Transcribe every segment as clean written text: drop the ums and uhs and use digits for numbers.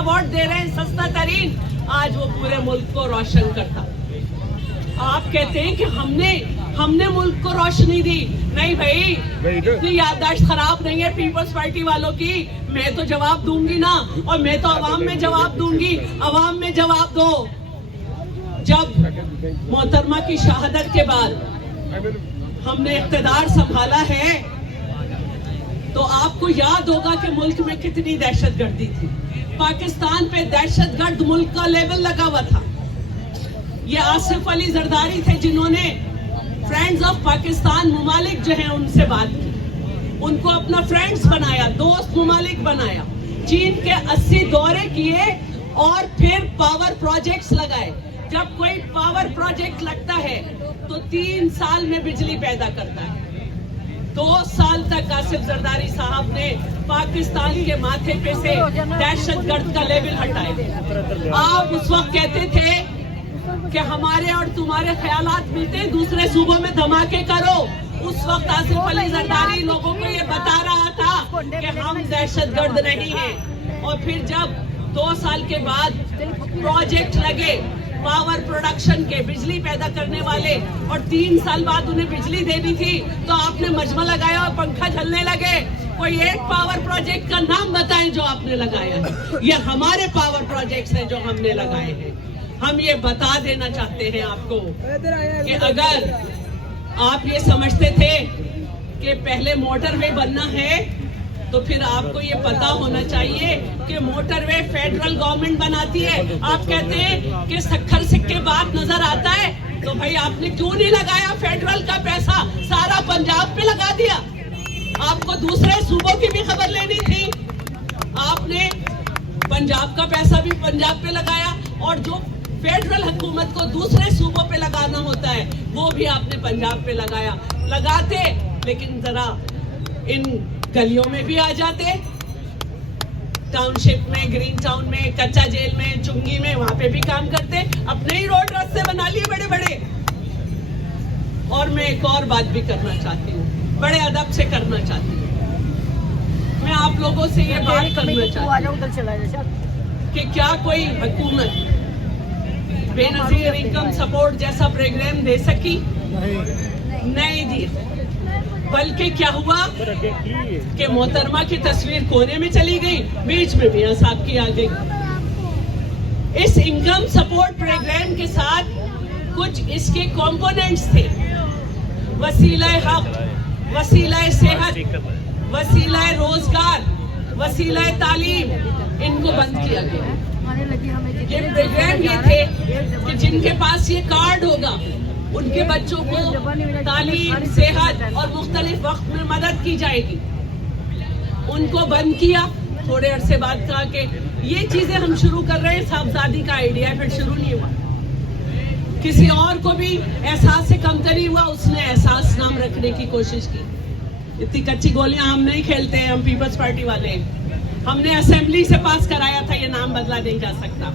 Award दे रहे हैं सस्ता तरीन, आज वो पूरे मुल्क को रोशन करता। आप कहते हैं कि हमने मुल्क को रोशनी दी। नहीं भाई, इतनी याददाश्त खराब नहीं है पीपल्स पार्टी वालों की। मैं तो जवाब दूंगी ना, और मैं तो अवाम में जवाब दूंगी। अवाम में जवाब दो। जब मोहतरमा की शहादत के बाद हमने इख्तिदार संभाला है, तो आपको याद होगा कि मुल्क में कितनी दहशतगर्दी थी। पाकिस्तान पे दहशतगर्द मुल्क का लेवल लगा हुआ था। ये आसिफ अली जरदारी थे जिन्होंने फ्रेंड्स ऑफ पाकिस्तान मुमालिक जो हैं उनसे बात की, उनको अपना फ्रेंड्स बनाया, दोस्त मुमालिक बनाया। चीन के 80 दौरे किए और फिर पावर प्रोजेक्ट्स लगाए। जब कोई पावर प्रोजेक्ट लगता है तो 3 साल में बिजली पैदा करता है। 2 साल तक आसिफ जरदारी साहब ने पाकिस्तान के माथे पे से दहशतगर्द का लेवल हटाया। आप उस वक्त कहते थे कि हमारे और तुम्हारे ख्यालात मिलते, दूसरे सूबों में धमाके करो। उस वक्त आसिफ अली जरदारी लोगों को ये बता रहा था कि हम दहशतगर्द नहीं हैं। और फिर जब 2 साल के बाद प्रोजेक्ट लगे पावर प्रोडक्शन के, बिजली पैदा करने वाले, और 3 साल बाद उन्हें बिजली देनी थी, तो आपने मजमा लगाया और पंखा झलने लगे। कोई एक पावर प्रोजेक्ट का नाम बताएं जो आपने लगाया है। ये हमारे पावर प्रोजेक्ट्स हैं जो हमने लगाए हैं। हम ये बता देना चाहते हैं आपको कि अगर आप ये समझते थे कि पहले मोटरवे बनना है, तो फिर आपको ये पता होना चाहिए कि मोटरवे फेडरल गवर्नमेंट बनाती है। आप कहते हैं कि सख्खर सिक्के बात नजर आता है, तो भाई आपने क्यों नहीं लगाया फेडरल का पैसा, सारा पंजाब पे लगा दिया। आपको दूसरे सूबों की भी खबर लेनी थी, आपने पंजाब का पैसा भी पंजाब पे लगाया, और जो फेडरल हुकूमत को दूसरे सूबों पे लगाना होता है वो भी आपने पंजाब पे लगाया। लगाते, लेकिन जरा इन गलियों में भी आ जाते, टाउनशिप में, ग्रीन टाउन में, कच्चा जेल में, चुंगी में, वहां पे भी काम करते। अपने ही रोड रास्ते बना लिए बड़े बड़े। और मैं एक और बात भी करना चाहती हूँ, बड़े अदब से करना चाहती हूँ। मैं आप लोगों से ये बात करना चाहती हूँ कि क्या कोई हुकूमत बेनजीर इनकम सपोर्ट जैसा प्रोग्राम दे सकी? नहीं दी। बल्कि क्या हुआ कि मोहतरमा की तस्वीर कोने में चली गई, बीच में मियां साहब की आ गई। इस इनकम सपोर्ट प्रोग्राम के साथ कुछ इसके कंपोनेंट्स थे, वसीला हक, वसीला सेहत, वसीला रोजगार, वसीला तालीम, इनको बंद किया गया। ये प्रोग्राम ये थे कि जिनके पास ये कार्ड होगा उनके बच्चों को तालीम, सेहत और मुख्तलिफ वक्त में मदद की जाएगी। उनको बंद किया। थोड़े अरसे बाद कहा कि ये चीजें हम शुरू कर रहे हैं, साहबजादी का आइडिया है, फिर शुरू नहीं हुआ। किसी और को भी एहसास से कमतरी हुआ, उसने एहसास नाम रखने की कोशिश की। इतनी कच्ची गोलियां हम नहीं खेलते हैं, हम पीपल्स पार्टी वाले। हमने असेंबली से पास कराया था, ये नाम बदला नहीं जा सकता।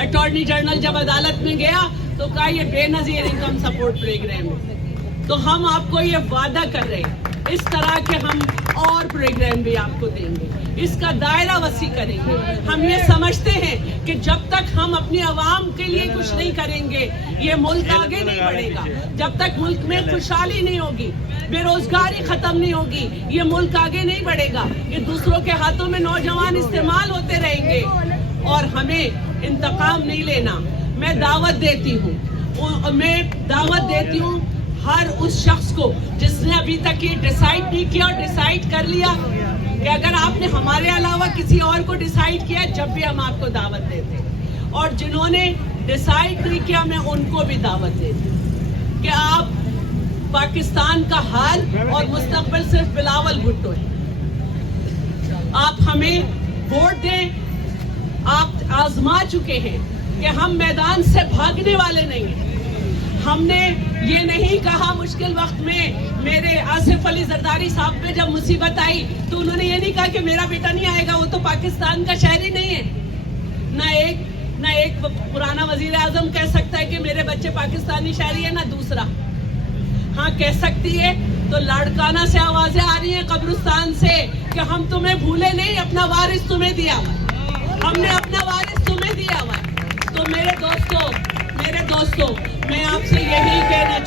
अटॉर्नी जनरल जब अदालत में गया तो कहा ये बेनजीर इनकम सपोर्ट प्रोग्राम है। तो हम आपको ये वादा कर रहे हैं, इस तरह के हम और प्रोग्राम भी आपको देंगे, इसका दायरा वसी करेंगे। हम ये समझते हैं कि जब तक हम अपनी आवाम के लिए कुछ नहीं करेंगे ये मुल्क आगे नहीं बढ़ेगा। जब तक मुल्क में खुशहाली नहीं होगी, बेरोजगारी खत्म नहीं होगी, ये मुल्क आगे नहीं बढ़ेगा। ये दूसरों के हाथों में नौजवान इस्तेमाल होते रहेंगे और हमें इंतकाम नहीं लेना। मैं दावत देती हूँ हर उस शख्स को जिसने अभी तक ये डिसाइड नहीं किया और डिसाइड कर लिया कि अगर आपने हमारे अलावा किसी और को डिसाइड किया, जब भी हम आपको दावत देते हैं। और जिन्होंने डिसाइड नहीं किया, मैं उनको भी दावत देती हूँ कि आप पाकिस्तान का हाल और मुस्तकबिल सिर्फ बिलावल भुट्टो है। आप हमें वोट दें। आप आजमा चुके हैं कि हम मैदान से भागने वाले नहीं हैं। हमने ये नहीं कहा मुश्किल वक्त में मेरे आसिफ अली जरदारी साहब पे जब मुसीबत आई तो उन्होंने ये नहीं कहा कि मेरा बेटा नहीं आएगा, वो तो पाकिस्तान का शहरी नहीं है। ना एक पुराना वजीर आजम कह सकता है कि मेरे बच्चे पाकिस्तानी शहरी है, ना दूसरा। हाँ कह सकती है तो लाड़काना से आवाजें आ रही हैं कब्रिस्तान से कि हम तुम्हें भूले नहीं, अपना वारिस तुम्हें दिया। हमने अपना دوستوں میں آپ سے یہی کہنا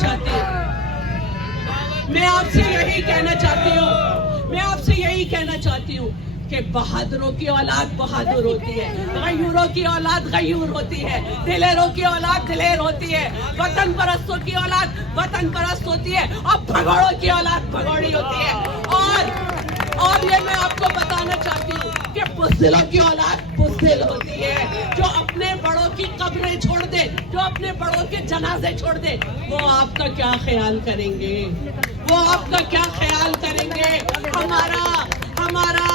چاہتی ہوں کہ بہادروں کی اولاد بہادر ہوتی ہے، غیوروں کی اولاد غیور ہوتی ہے، دلیروں کی اولاد دلیر ہوتی ہے، وطن پرستوں کی اولاد وطن پرست ہوتی ہے، اور بھگوڑوں کی اولاد بھگوڑی ہوتی ہے۔ اور یہ میں آپ کو بتانا چاہتی ہوں کہ بزدلوں کی اولاد بزدل ہوتی ہے، جو اپنے بڑوں کی قبریں چھوڑ دے، جو اپنے بڑوں کے جنازے چھوڑ دے، وہ آپ کا کیا خیال کریں گے؟ ہمارا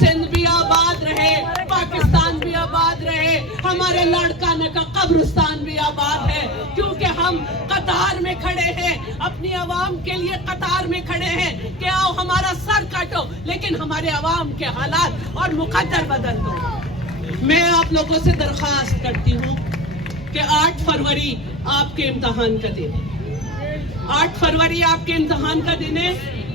سندھ بھی آباد رہے، پاکستان بھی آباد رہے، ہمارے لاڑکانہ کا قبرستان بھی آباد ہے، کیونکہ ہم قطار میں کھڑے ہیں، اپنی عوام کے لیے قطار میں کھڑے ہیں کہ آؤ ہمارا سر کاٹو، لیکن ہمارے عوام کے حالات اور مقدر بدل دو۔ میں آپ لوگوں سے درخواست کرتی ہوں کہ 8 فروری آپ کے امتحان کا دن ہے، 8 فروری آپ کے امتحان کا دن ہے۔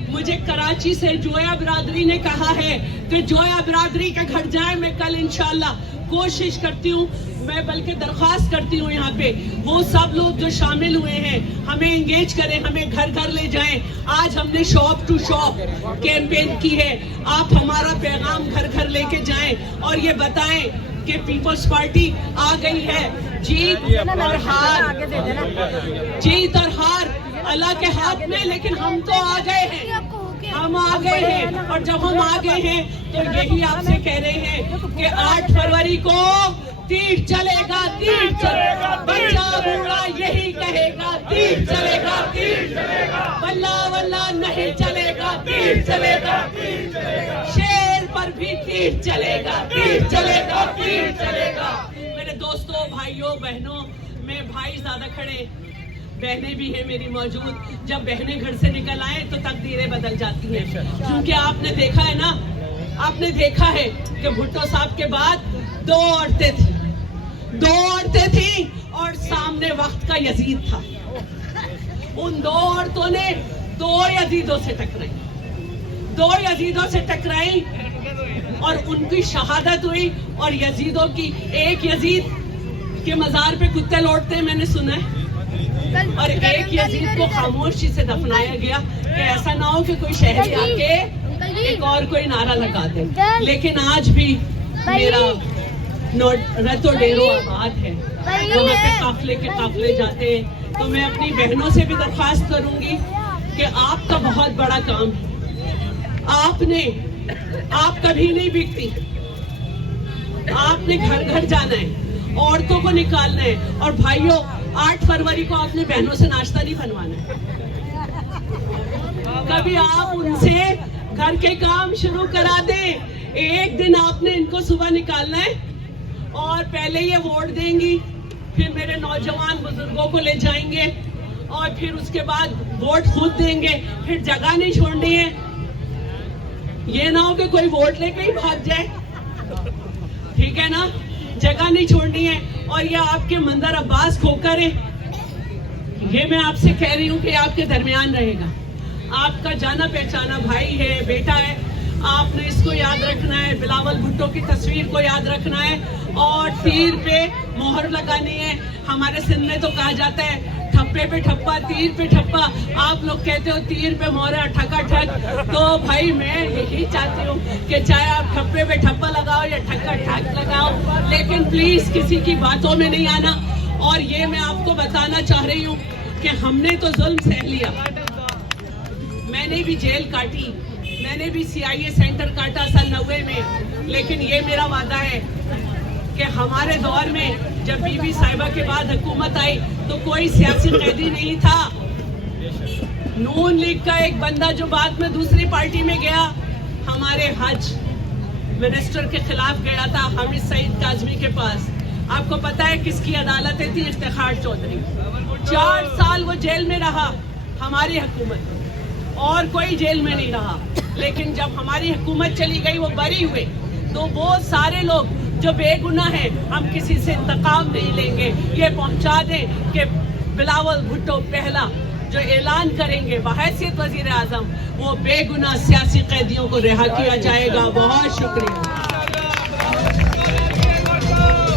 مجھے کراچی سے جویا برادری نے کہا ہے کہ جویا برادری کے گھر جائیں، میں کل انشاءاللہ کوشش کرتی ہوں، میں بلکہ درخواست کرتی ہوں یہاں پہ وہ سب لوگ جو شامل ہوئے ہیں ہمیں انگیج کریں، ہمیں گھر گھر لے جائیں۔ آج ہم نے شاپ ٹو شاپ کیمپین کی ہے، آپ ہمارا پیغام گھر گھر لے کے جائیں اور یہ بتائیں کہ پیپلز پارٹی آ گئی ہے، جیت اور ہار اللہ کے ہاتھ میں، لیکن ہم تو آ گئے ہیں، اور جب ہم آ گئے ہیں تو یہی آپ سے کہہ رہے ہیں کہ 8 فروری کو تیر چلے گا، بچہ بوڑھا یہی کہے گا، تیر چلے گا، واللہ واللہ نہیں چلے گا، تیر چلے گا، شیر پر بھی تیر چلے گا، تیر چلے گا۔ میرے دوستوں، بھائیوں، بہنوں، میں بھائی زیادہ کھڑے، بہنیں بھی ہیں میری موجود، جب بہنیں گھر سے نکل آئیں تو تقدیریں بدل جاتی ہیں، کیونکہ آپ نے دیکھا ہے کہ بھٹو صاحب کے بعد 2 عورتیں تھیں اور سامنے وقت کا یزید تھا۔ ان 2 عورتوں نے 2 یزیدوں سے ٹکرائی اور ان کی شہادت ہوئی، اور یزیدوں کی ایک یزید کے مزار پہ کتے لوٹتے ہیں میں نے سنا ہے، اور ایک یزید کو خاموشی سے دفنایا گیا کہ ایسا نہ ہو کہ کوئی شہری آ کے ایک اور کوئی نعرہ لگا دے۔ لیکن آج بھی میرا رتو ڈیرو آباد ہے، وہاں پہ قافلے جاتے ہیں، تو میں اپنی بہنوں سے بھی درخواست کروں گی کہ آپ کا بہت بڑا کام ہے، آپ کبھی نہیں بکتی، آپ نے گھر گھر جانا ہے، عورتوں کو نکالنا ہے، اور بھائیوں 8 فروری کو آپ نے بہنوں سے ناشتہ نہیں بنوانا ہے، کبھی آپ ان سے گھر کے کام شروع کرا دیں، ایک دن آپ نے ان کو صبح نکالنا ہے، اور پہلے یہ ووٹ دیں گی، پھر میرے نوجوان بزرگوں کو لے جائیں گے، اور پھر اس کے بعد ووٹ خود دیں گے، پھر جگہ نہیں چھوڑنی ہے، یہ نہ ہو کہ کوئی ووٹ لے کے ہی بھاگ جائے، ٹھیک ہے نا، جگہ نہیں چھوڑنی ہے۔ اور یہ آپ کے منظر عباس کھوکر ہے، یہ میں آپ سے کہہ رہی ہوں کہ آپ کے درمیان رہے گا، آپ کا جانا پہچانا بھائی ہے، بیٹا ہے، آپ نے اس کو یاد رکھنا ہے، بلاول بھٹو کی تصویر کو یاد رکھنا ہے، اور تیر پہ مہر لگانی ہے۔ ہمارے سندھ میں تو کہا جاتا ہے ٹھپے پہ ٹھپا، تیر پہ ٹھپا، آپ لوگ کہتے ہو تیر پہ مہر ٹھکا ٹھک، تو بھائی میں یہی چاہتی ہوں کہ چاہے آپ ٹھپے پہ ٹھپا لگاؤ یا ٹھکا ٹھک لگاؤ، لیکن پلیز کسی کی باتوں میں نہیں آنا۔ اور یہ میں آپ کو بتانا چاہ رہی ہوں کہ ہم نے تو ظلم سہ لیا، میں نے بھی جیل کاٹی، میں نے بھی CIA سینٹر کاٹا سن 90 میں، لیکن یہ میرا وعدہ ہے کہ ہمارے دور میں جب بی بی صاحبہ کے بعد حکومت آئی تو کوئی سیاسی قیدی نہیں تھا۔ نون لیگ کا ایک بندہ جو بعد میں دوسری پارٹی میں گیا، ہمارے حج منسٹر کے خلاف گیا تھا حامد سعید کاظمی کے پاس، آپ کو پتا ہے کس کی عدالتیں تھی؟ افتخار چودھری، 4 سال وہ جیل میں رہا ہماری حکومت، اور کوئی جیل میں نہیں رہا، لیکن جب ہماری حکومت چلی گئی وہ بری ہوئے۔ تو وہ سارے لوگ جو بے گناہ ہیں، ہم کسی سے انتقام نہیں لیں گے، یہ پہنچا دیں کہ بلاول بھٹو پہلا جو اعلان کریں گے بحیثیت وزیر اعظم، وہ بے گناہ سیاسی قیدیوں کو رہا کیا جائے گا۔ بہت شکریہ۔